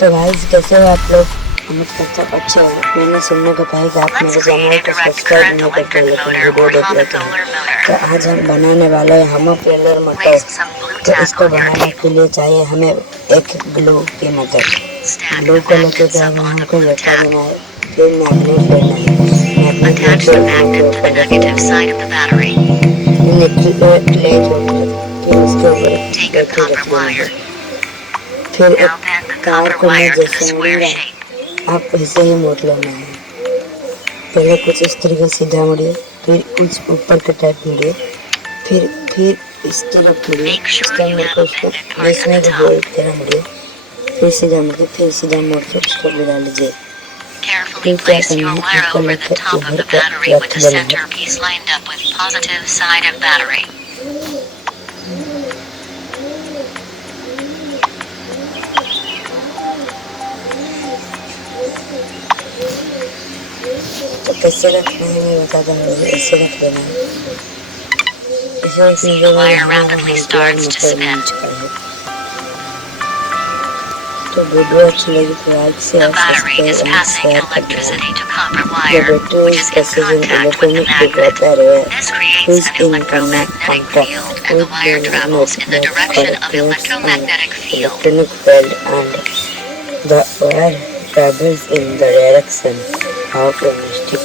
तो भाई कैसे हो आप लोग? उम्मीद करता हूँ अच्छे हो। मैंने सुनने को पाया कि आप मेरे चैनल को सब्सक्राइब नहीं करते लेकिन वीडियो देख लेते हैं। तो आज हम बनाने वाले हैं होमोपोलर मोटर। तो इसको बनाने के लिए चाहिए हमें एक ग्लू की मदद। ग्लू को लेके क्या करना है, हमको झटका देना है, फिर मैग्नेट लेना है, मैग्नेट लेके इलेक्ट्रिक ले फिर उसके ऊपर बैटरी रख देना है। फिर एक तार को मैं जैसे मुड़ूंगा आप वैसे ही मोड़ लेना है। पहले कुछ इस तरीके सीधा मुड़िए, फिर कुछ ऊपर के टाइप मुड़िए, फिर इस तरफ मुड़िए, इसका मुड़ के उसको इसमें जो होल तेरा मुड़िए, फिर सीधा मुड़िए, फिर सीधा मोड़ के उसको गिरा लीजिए। फिर क्या करना है, इसको लेकर इधर पर रख देना है। तो कैसे रखना है मैं बताता हूँ। ऐसे रख देना है, ऐसे रखने के बाद हमारा होमोपोलर मोटर बन चुका है। तो वीडियो अच्छी लगी तो लाइक से और सब्सक्राइब एंड शेयर कर देना। The battery is possessing electronic motor which in connect contact with the magnet that creates an electronic field and the wire travels in the direction of a mystic